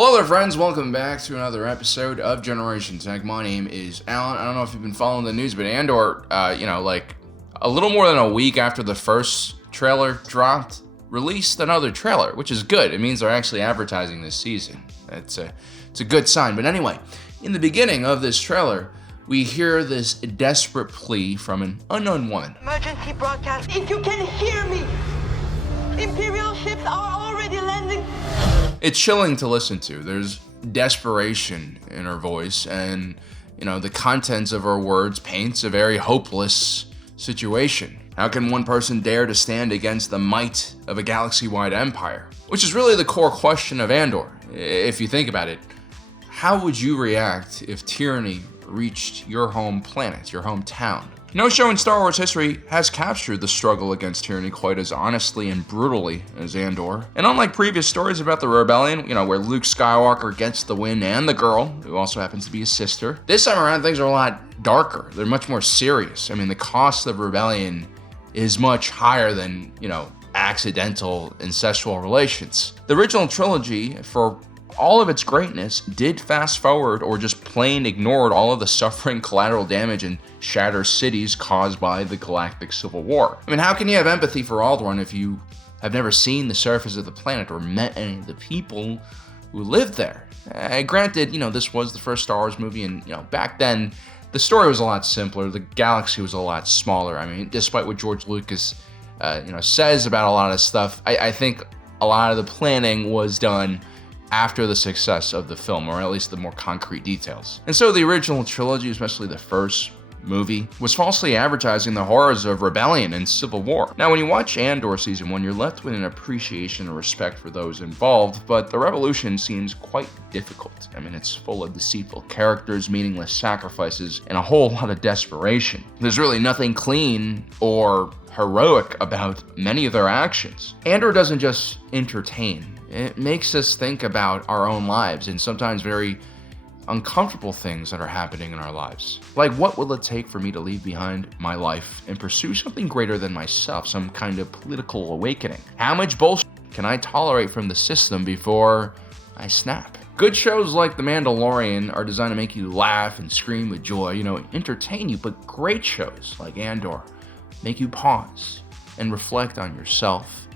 Hello there, friends. Welcome back to another episode of Generation Tech. My name is Alan. I don't know if you've been following the news, but Andor, like a little more than a week after the first trailer dropped, released another trailer, which is good. It means they're actually advertising this season. It's a good sign. But anyway, in the beginning of this trailer, we hear this desperate plea from an unknown woman. Emergency broadcast. If you can hear me, imperial ships are already landing. It's chilling to listen to. There's desperation in her voice, and the contents of her words paints a very hopeless situation. How can one person dare to stand against the might of a galaxy-wide empire? Which is really the core question of Andor. If you think about it, how would you react if tyranny reached your home planet, your hometown? No show in Star Wars history has captured the struggle against tyranny quite as honestly and brutally as Andor. And unlike previous stories about the rebellion, where Luke Skywalker gets the win and the girl, who also happens to be his sister, this time around things are a lot darker. They're much more serious. The cost of rebellion is much higher than, accidental incestual relations. The original trilogy, for all of its greatness, did fast forward or just plain ignored all of the suffering, collateral damage, and shattered cities caused by the galactic civil war. How can you have empathy for Alderaan if you have never seen the surface of the planet or met any of the people who lived there? Granted, this was the first Star Wars movie, and back then the story was a lot simpler. The galaxy was a lot smaller. Despite what George Lucas says about a lot of stuff, I think a lot of the planning was done after the success of the film, or at least the more concrete details. And so the original trilogy, especially the first movie, was falsely advertising the horrors of rebellion and civil war. Now, when you watch Andor Season 1, you're left with an appreciation and respect for those involved, but the revolution seems quite difficult. It's full of deceitful characters, meaningless sacrifices, and a whole lot of desperation. There's really nothing clean or heroic about many of their actions. Andor doesn't just entertain. It makes us think about our own lives and sometimes very uncomfortable things that are happening in our lives. Like, what will it take for me to leave behind my life and pursue something greater than myself, some kind of political awakening? How much bullshit can I tolerate from the system before I snap? Good shows like The Mandalorian are designed to make you laugh and scream with joy, entertain you, but great shows like Andor make you pause and reflect on yourself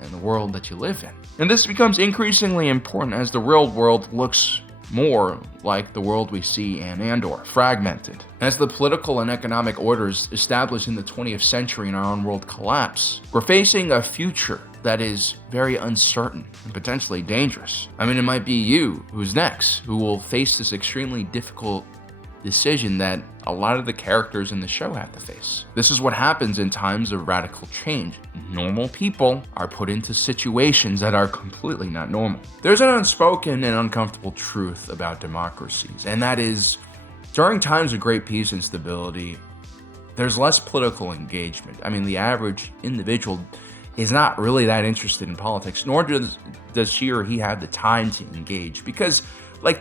and the world that you live in. And this becomes increasingly important as the real world looks more like the world we see in Andor, fragmented. As the political and economic orders established in the 20th century in our own world collapse, we're facing a future that is very uncertain and potentially dangerous. It might be you who's next, who will face this extremely difficult decision that a lot of the characters in the show have to face. This is what happens in times of radical change. Normal people are put into situations that are completely not normal. There's an unspoken and uncomfortable truth about democracies, and that is, during times of great peace and stability, there's less political engagement. The average individual is not really that interested in politics, nor does she or he have the time to engage, because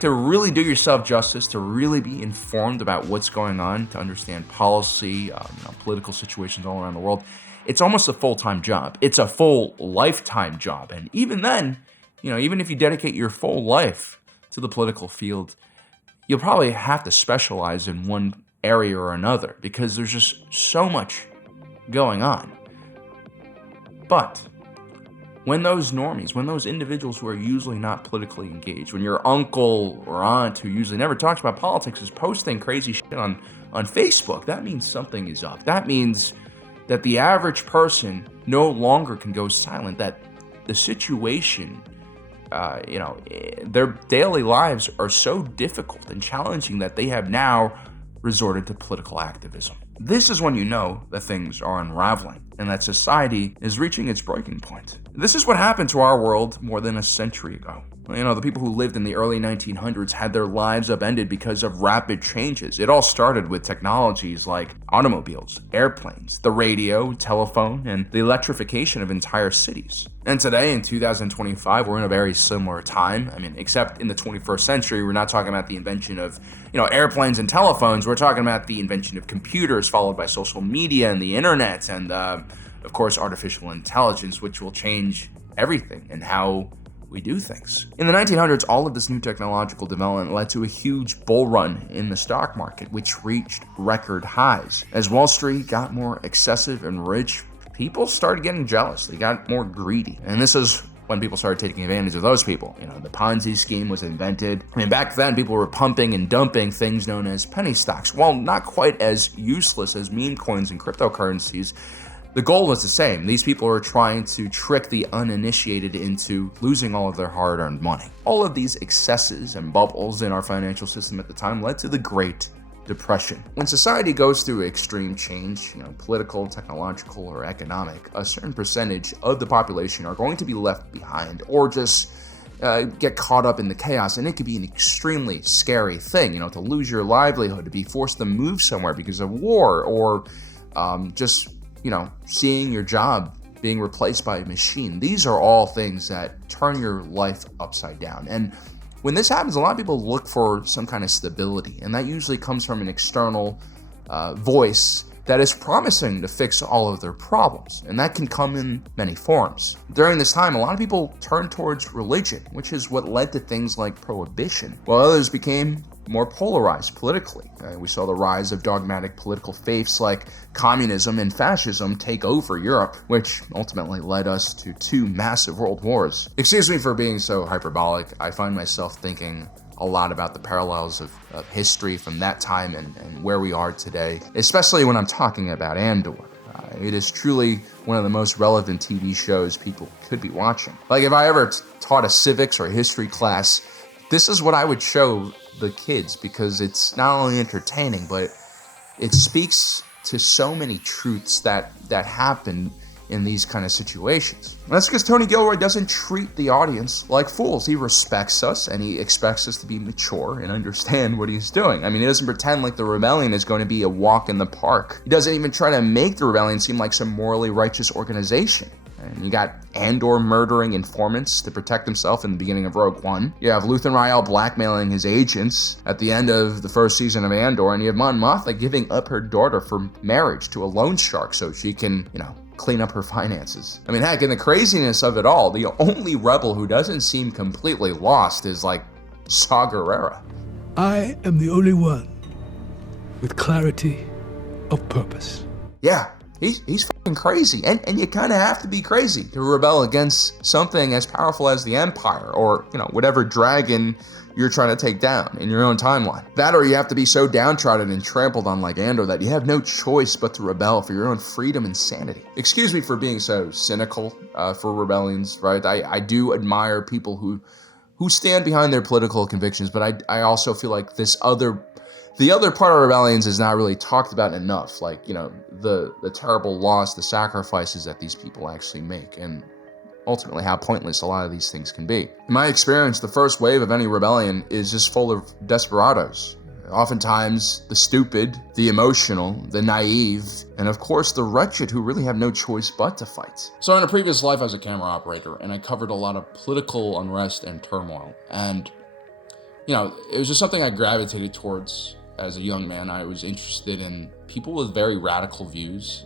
to really do yourself justice, to really be informed about what's going on, to understand policy, political situations all around the world, it's almost a full-time job. It's a full lifetime job. And even then, even if you dedicate your full life to the political field, you'll probably have to specialize in one area or another because there's just so much going on. But when those normies, when those individuals who are usually not politically engaged, when your uncle or aunt who usually never talks about politics is posting crazy shit on Facebook, that means something is up. That means that the average person no longer can go silent, that the situation, their daily lives are so difficult and challenging that they have now resorted to political activism. This is when you know that things are unraveling and that society is reaching its breaking point. This is what happened to our world more than a century ago. The people who lived in the early 1900s had their lives upended because of rapid changes. It all started with technologies like automobiles, airplanes, the radio, telephone, and the electrification of entire cities. And today, in 2025, we're in a very similar time. Except in the 21st century, we're not talking about the invention of, airplanes and telephones. We're talking about the invention of computers, followed by social media and the internet, and, of course, artificial intelligence, which will change everything and how we do things. In the 1900s, all of this new technological development led to a huge bull run in the stock market, which reached record highs. As Wall Street got more excessive and rich, people started getting jealous. They got more greedy. And this is when people started taking advantage of those people. The Ponzi scheme was invented. Back then, people were pumping and dumping things known as penny stocks. While not quite as useless as meme coins and cryptocurrencies, the goal was the same. These people were trying to trick the uninitiated into losing all of their hard-earned money. All of these excesses and bubbles in our financial system at the time led to the Great Depression. When society goes through extreme change, political, technological, or economic, a certain percentage of the population are going to be left behind or just get caught up in the chaos, and it could be an extremely scary thing, to lose your livelihood, to be forced to move somewhere because of war, or just, seeing your job being replaced by a machine. These are all things that turn your life upside down. And when this happens, a lot of people look for some kind of stability, and that usually comes from an external voice that is promising to fix all of their problems, and that can come in many forms. During this time, a lot of people turned towards religion, which is what led to things like prohibition, while others became more polarized politically. We saw the rise of dogmatic political faiths like communism and fascism take over Europe, which ultimately led us to 2 massive world wars. Excuse me for being so hyperbolic. I find myself thinking a lot about the parallels of history from that time and where we are today, especially when I'm talking about Andor. It is truly one of the most relevant TV shows people could be watching. Like, if I ever taught a civics or history class, this is what I would show the kids, because it's not only entertaining, but it speaks to so many truths that happen in these kind of situations. And that's because Tony Gilroy doesn't treat the audience like fools. He respects us, and he expects us to be mature and understand what he's doing. He doesn't pretend like the rebellion is going to be a walk in the park. He doesn't even try to make the rebellion seem like some morally righteous organization. And you got Andor murdering informants to protect himself in the beginning of Rogue One. You have Luthen Rael blackmailing his agents at the end of the first season of Andor. And you have Mon Mothma giving up her daughter for marriage to a loan shark so she can, clean up her finances. Heck, in the craziness of it all, the only rebel who doesn't seem completely lost is, Saw Gerrera. I am the only one with clarity of purpose. Yeah. He's fucking crazy, and you kind of have to be crazy to rebel against something as powerful as the Empire, or, whatever dragon you're trying to take down in your own timeline. That, or you have to be so downtrodden and trampled on like Andor that you have no choice but to rebel for your own freedom and sanity. Excuse me for being so cynical for rebellions, right? I do admire people who stand behind their political convictions, but I also feel like the other part of rebellions is not really talked about enough, the terrible loss, the sacrifices that these people actually make, and ultimately how pointless a lot of these things can be. In my experience, the first wave of any rebellion is just full of desperados. Oftentimes, the stupid, the emotional, the naive, and of course, the wretched who really have no choice but to fight. So in a previous life, I was a camera operator, and I covered a lot of political unrest and turmoil, and it was just something I gravitated towards. As a young man, I was interested in people with very radical views,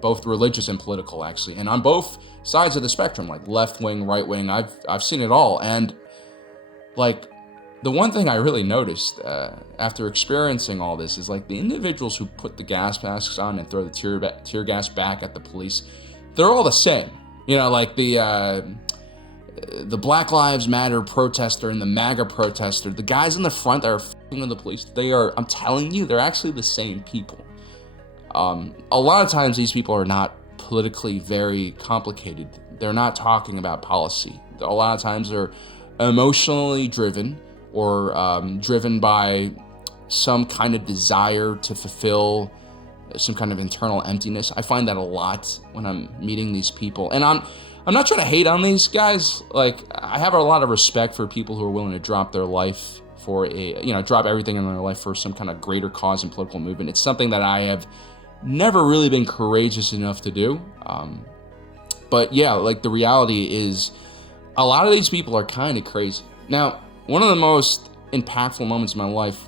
both religious and political, actually, and on both sides of the spectrum, like left wing, right wing. I've seen it all, and the one thing I really noticed after experiencing all this is the individuals who put the gas masks on and throw the tear gas back at the police, they're all the same. The Black Lives Matter protester and the MAGA protester, the guys in the front that are f***ing with the police, I'm telling you, they're actually the same people. A lot of times these people are not politically very complicated. They're not talking about policy. A lot of times they're emotionally driven or driven by some kind of desire to fulfill some kind of internal emptiness. I find that a lot when I'm meeting these people. And I'm not trying to hate on these guys. I have a lot of respect for people who are willing to drop their life for drop everything in their life for some kind of greater cause and political movement. It's something that I have never really been courageous enough to do. But yeah, the reality is a lot of these people are kind of crazy. Now, one of the most impactful moments in my life,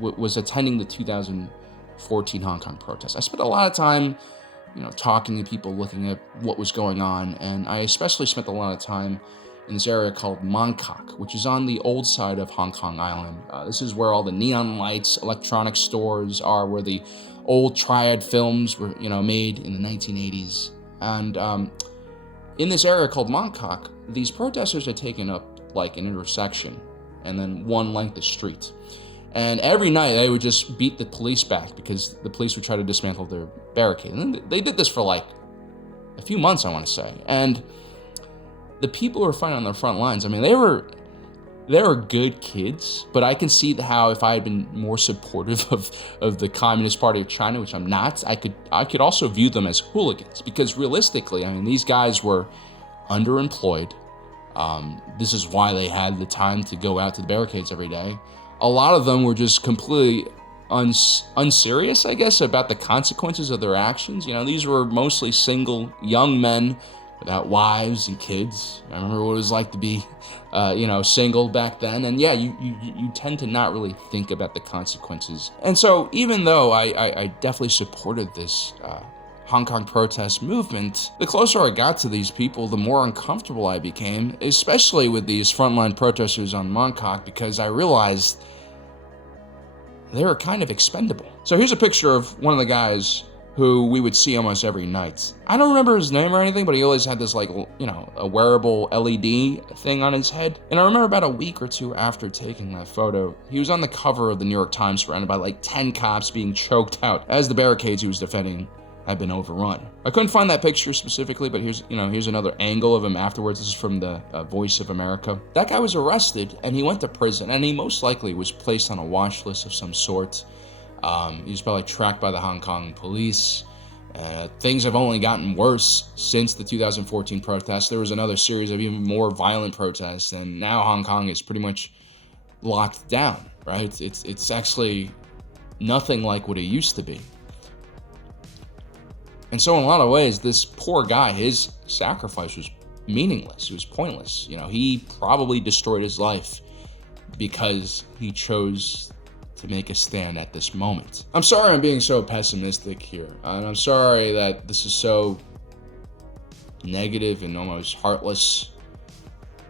was attending the 2014 Hong Kong protests. I spent a lot of time talking to people, looking at what was going on. And I especially spent a lot of time in this area called Mongkok, which is on the old side of Hong Kong Island. This is where all the neon lights, electronic stores are, where the old triad films were, made in the 1980s. And in this area called Mongkok, these protesters had taken up like an intersection and then one length of street. And every night they would just beat the police back because the police would try to dismantle their barricade. And they did this for like a few months, I want to say. And the people who were fighting on the front lines, I mean, they were good kids, but I can see how if I had been more supportive of the Communist Party of China, which I'm not, I could also view them as hooligans, because realistically, I mean, these guys were underemployed. This is why they had the time to go out to the barricades every day. A lot of them were just completely unserious, I guess, about the consequences of their actions. These were mostly single young men without wives and kids. I remember what it was like to be, single back then. And yeah, you tend to not really think about the consequences. And so even though I definitely supported this Hong Kong protest movement, the closer I got to these people, the more uncomfortable I became, especially with these frontline protesters on Mongkok, because I realized they were kind of expendable. So here's a picture of one of the guys who we would see almost every night. I don't remember his name or anything, but he always had this a wearable LED thing on his head. And I remember about a week or two after taking that photo, he was on the cover of the New York Times, surrounded by like 10 cops being choked out as the barricades he was defending had been overrun. I couldn't find that picture specifically, but here's another angle of him afterwards. This is from the Voice of America. That guy was arrested and he went to prison, and he most likely was placed on a watch list of some sort. He was probably tracked by the Hong Kong police. Things have only gotten worse since the 2014 protests. There was another series of even more violent protests, and now Hong Kong is pretty much locked down, right? It's actually nothing like what it used to be. And so in a lot of ways, this poor guy, his sacrifice was meaningless. It was pointless. He probably destroyed his life because he chose to make a stand at this moment. I'm sorry I'm being so pessimistic here, and I'm sorry that this is so negative and almost heartless,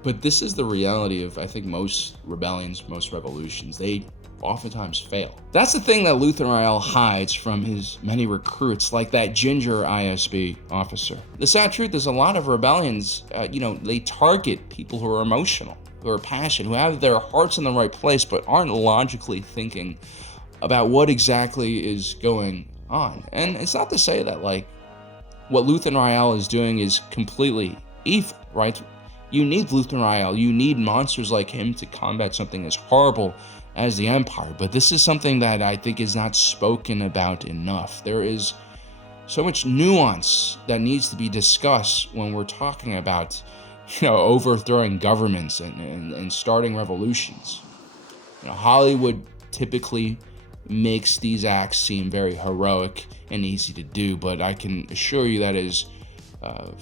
but this is the reality of, I think, most rebellions, most revolutions. They oftentimes fail. That's the thing that Luthen Rael hides from his many recruits, like that ginger ISB officer. The sad truth is a lot of rebellions, they target people who are emotional, who are passionate, who have their hearts in the right place, but aren't logically thinking about what exactly is going on. And it's not to say that, what Luthen Rael is doing is completely evil, right? You need Luthen Rael, you need monsters like him to combat something as horrible as the Empire, but this is something that I think is not spoken about enough. There is so much nuance that needs to be discussed when we're talking about overthrowing governments and starting revolutions. Hollywood typically makes these acts seem very heroic and easy to do, but I can assure you that is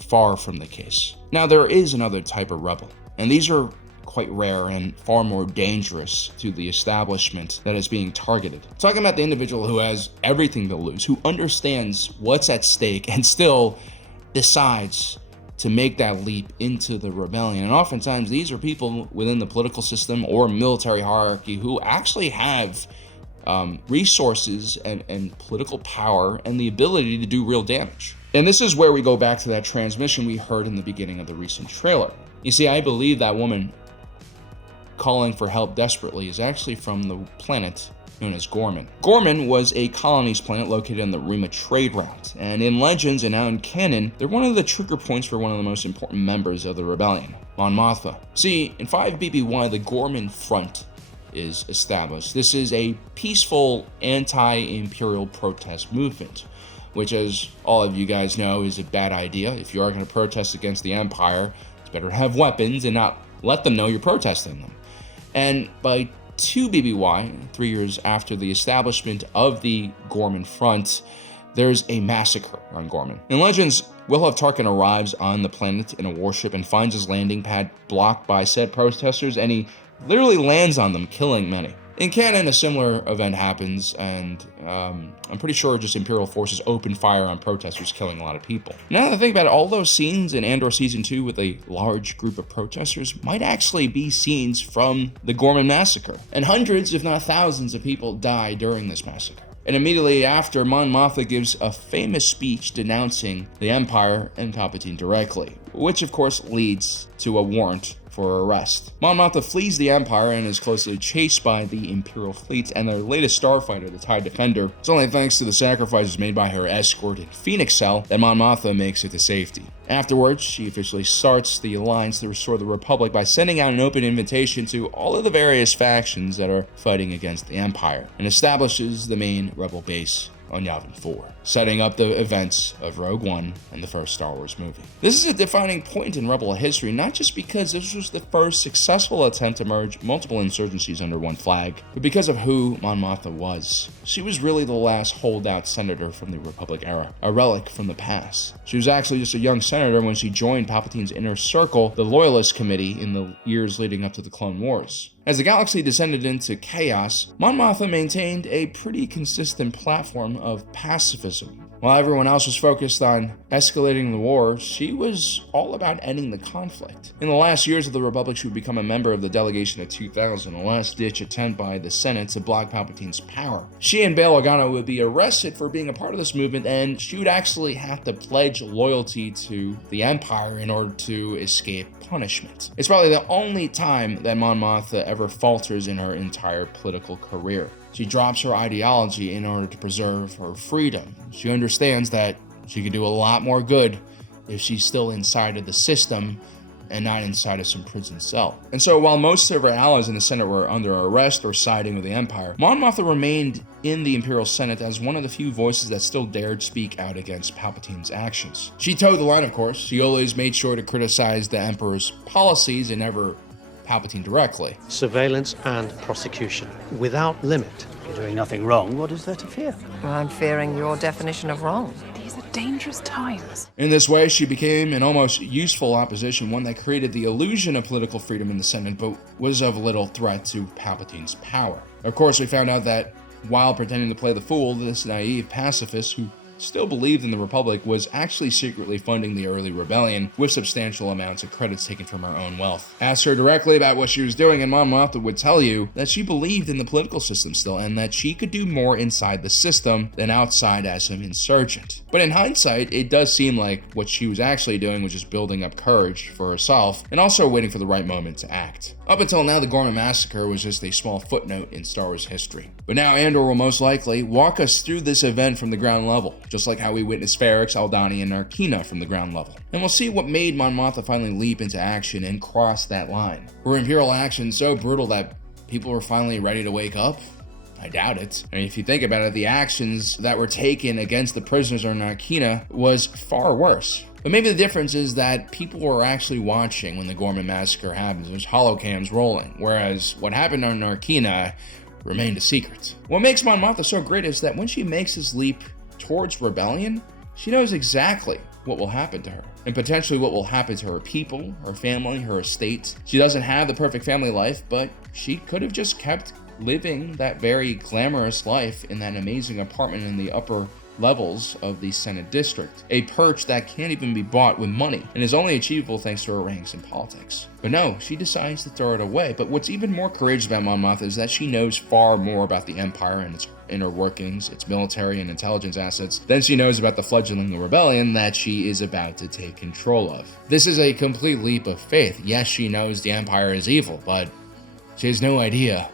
far from the case. Now, there is another type of rebel, and these are quite rare and far more dangerous to the establishment that is being targeted. I'm talking about the individual who has everything to lose, who understands what's at stake and still decides to make that leap into the rebellion. And oftentimes these are people within the political system or military hierarchy who actually have resources and political power and the ability to do real damage. And this is where we go back to that transmission we heard in the beginning of the recent trailer. You see, I believe that woman calling for help desperately is actually from the planet known as Ghorman. Ghorman was a colonies planet located on the Rima trade route, and in legends and now in canon, they're one of the trigger points for one of the most important members of the rebellion, Mon Mothma. See, in 5 BBY, the Ghorman Front is established. This is a peaceful anti-imperial protest movement, which, as all of you guys know, is a bad idea. If you are going to protest against the Empire, it's better to have weapons and not let them know you're protesting them. And by 2 BBY, 3 years after the establishment of the Ghorman Front, there's a massacre on Ghorman. In Legends, Wilhelm Tarkin arrives on the planet in a warship and finds his landing pad blocked by said protesters, and he literally lands on them, killing many. In canon, a similar event happens, and I'm pretty sure just Imperial forces opened fire on protesters, killing a lot of people. Now that I think about it, all those scenes in Andor Season 2 with a large group of protesters might actually be scenes from the Ghorman Massacre. And hundreds, if not thousands, of people die during this massacre. And immediately after, Mon Mothma gives a famous speech denouncing the Empire and Palpatine directly, which of course leads to a warrant for her arrest. Mon Mothma flees the Empire and is closely chased by the Imperial fleet and their latest starfighter, the TIE Defender. It's only thanks to the sacrifices made by her escort in Phoenix Cell that Mon Mothma makes it to safety. Afterwards, she officially starts the alliance to restore the Republic by sending out an open invitation to all of the various factions that are fighting against the Empire, and establishes the main rebel base on Yavin 4, setting up the events of Rogue One and the first Star Wars movie. This is a defining point in Rebel history, not just because this was the first successful attempt to merge multiple insurgencies under one flag, but because of who Mon Mothma was. She was really the last holdout senator from the Republic era, a relic from the past. She was actually just a young senator when she joined Palpatine's inner circle, the Loyalist Committee, in the years leading up to the Clone Wars. As the galaxy descended into chaos, Mon Mothma maintained a pretty consistent platform of pacifism. While everyone else was focused on escalating the war, she was all about ending the conflict. In the last years of the Republic, she would become a member of the delegation of 2000, a last-ditch attempt by the Senate to block Palpatine's power. She and Bail Organa would be arrested for being a part of this movement, and she would actually have to pledge loyalty to the Empire in order to escape punishment. It's probably the only time that Mon Mothma ever falters in her entire political career. She drops her ideology in order to preserve her freedom. She understands that she can do a lot more good if she's still inside of the system and not inside of some prison cell. And so while most of her allies in the Senate were under arrest or siding with the Empire, Mon Mothma remained in the Imperial Senate as one of the few voices that still dared speak out against Palpatine's actions. She towed the line, of course. She always made sure to criticize the Emperor's policies and never Palpatine directly. Surveillance and prosecution, without limit. You're doing nothing wrong. What is there to fear? I'm fearing your definition of wrong. These are dangerous times. In this way, she became an almost useful opposition, one that created the illusion of political freedom in the Senate, but was of little threat to Palpatine's power. Of course, we found out that while pretending to play the fool, this naive pacifist who still believed in the Republic was actually secretly funding the early rebellion with substantial amounts of credits taken from her own wealth. Ask her directly about what she was doing and Mon Mothma would tell you that she believed in the political system still and that she could do more inside the system than outside as an insurgent. But in hindsight, it does seem like what she was actually doing was just building up courage for herself and also waiting for the right moment to act. Up until now, the Ghorman Massacre was just a small footnote in Star Wars history. But now Andor will most likely walk us through this event from the ground level, just like how we witnessed Ferrix, Aldhani, and Narkina from the ground level. And we'll see what made Mon Mothma finally leap into action and cross that line. Were Imperial actions so brutal that people were finally ready to wake up? I doubt it. I mean, if you think about it, the actions that were taken against the prisoners on Narkina was far worse. But maybe the difference is that people were actually watching when the Ghorman Massacre happened. There's holocams rolling, whereas what happened on Narkina remained a secret. What makes Mon Mothma so great is that when she makes this leap towards rebellion, she knows exactly what will happen to her, and potentially what will happen to her people, her family, her estate. She doesn't have the perfect family life, but she could have just kept living that very glamorous life in that amazing apartment in the upper levels of the Senate district, a perch that can't even be bought with money and is only achievable thanks to her ranks in politics. But no, she decides to throw it away. But what's even more courageous about Mon Mothma is that she knows far more about the Empire and its inner workings, its military and intelligence assets, than she knows about the fledgling rebellion that she is about to take control of. This is a complete leap of faith. Yes, she knows the Empire is evil, but she has no idea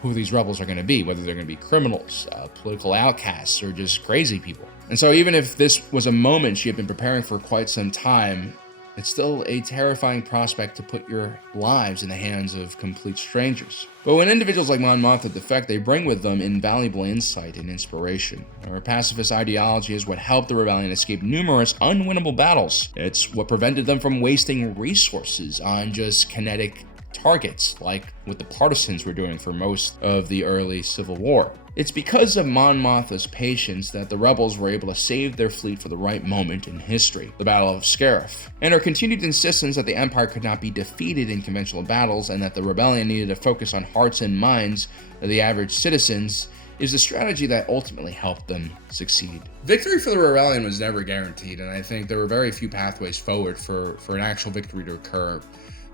who these rebels are going to be, whether they're going to be criminals, political outcasts, or just crazy people. And so even if this was a moment she had been preparing for quite some time, it's still a terrifying prospect to put your lives in the hands of complete strangers. But when individuals like Mon Mothma defect, they bring with them invaluable insight and inspiration. Her pacifist ideology is what helped the rebellion escape numerous unwinnable battles. It's what prevented them from wasting resources on just kinetic targets, like what the partisans were doing for most of the early Civil War. It's because of Mon Mothma's patience that the rebels were able to save their fleet for the right moment in history, the Battle of Scarif, and her continued insistence that the Empire could not be defeated in conventional battles and that the rebellion needed to focus on hearts and minds of the average citizens is the strategy that ultimately helped them succeed. Victory for the rebellion was never guaranteed, and I think there were very few pathways forward for an actual victory to occur.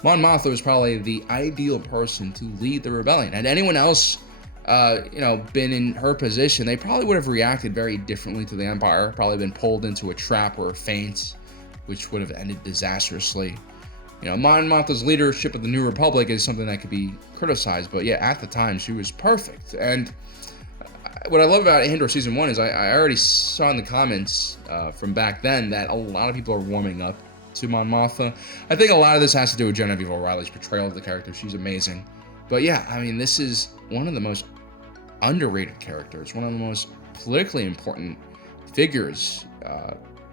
Mon Mothma was probably the ideal person to lead the rebellion. Had anyone else been in her position, they probably would have reacted very differently to the Empire, probably been pulled into a trap or a feint, which would have ended disastrously. Mon Mothma's leadership of the New Republic is something that could be criticized, but yeah, at the time, she was perfect. And what I love about Andor Season 1 is I already saw in the comments from back then that a lot of people are warming up to Mon Mothma. I think a lot of this has to do with Genevieve O'Reilly's portrayal of the character. She's amazing. But yeah, I mean, this is one of the most underrated characters, one of the most politically important figures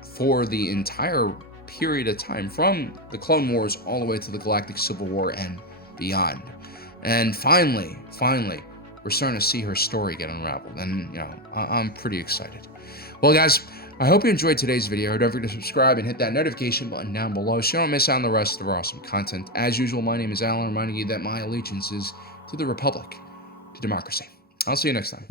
for the entire period of time, from the Clone Wars all the way to the Galactic Civil War and beyond. And finally, we're starting to see her story get unraveled, and I'm pretty excited. Well, guys, I hope you enjoyed today's video. Don't forget to subscribe and hit that notification button down below so you don't miss out on the rest of our awesome content. As usual, my name is Alan, reminding you that my allegiance is to the Republic, to democracy. I'll see you next time.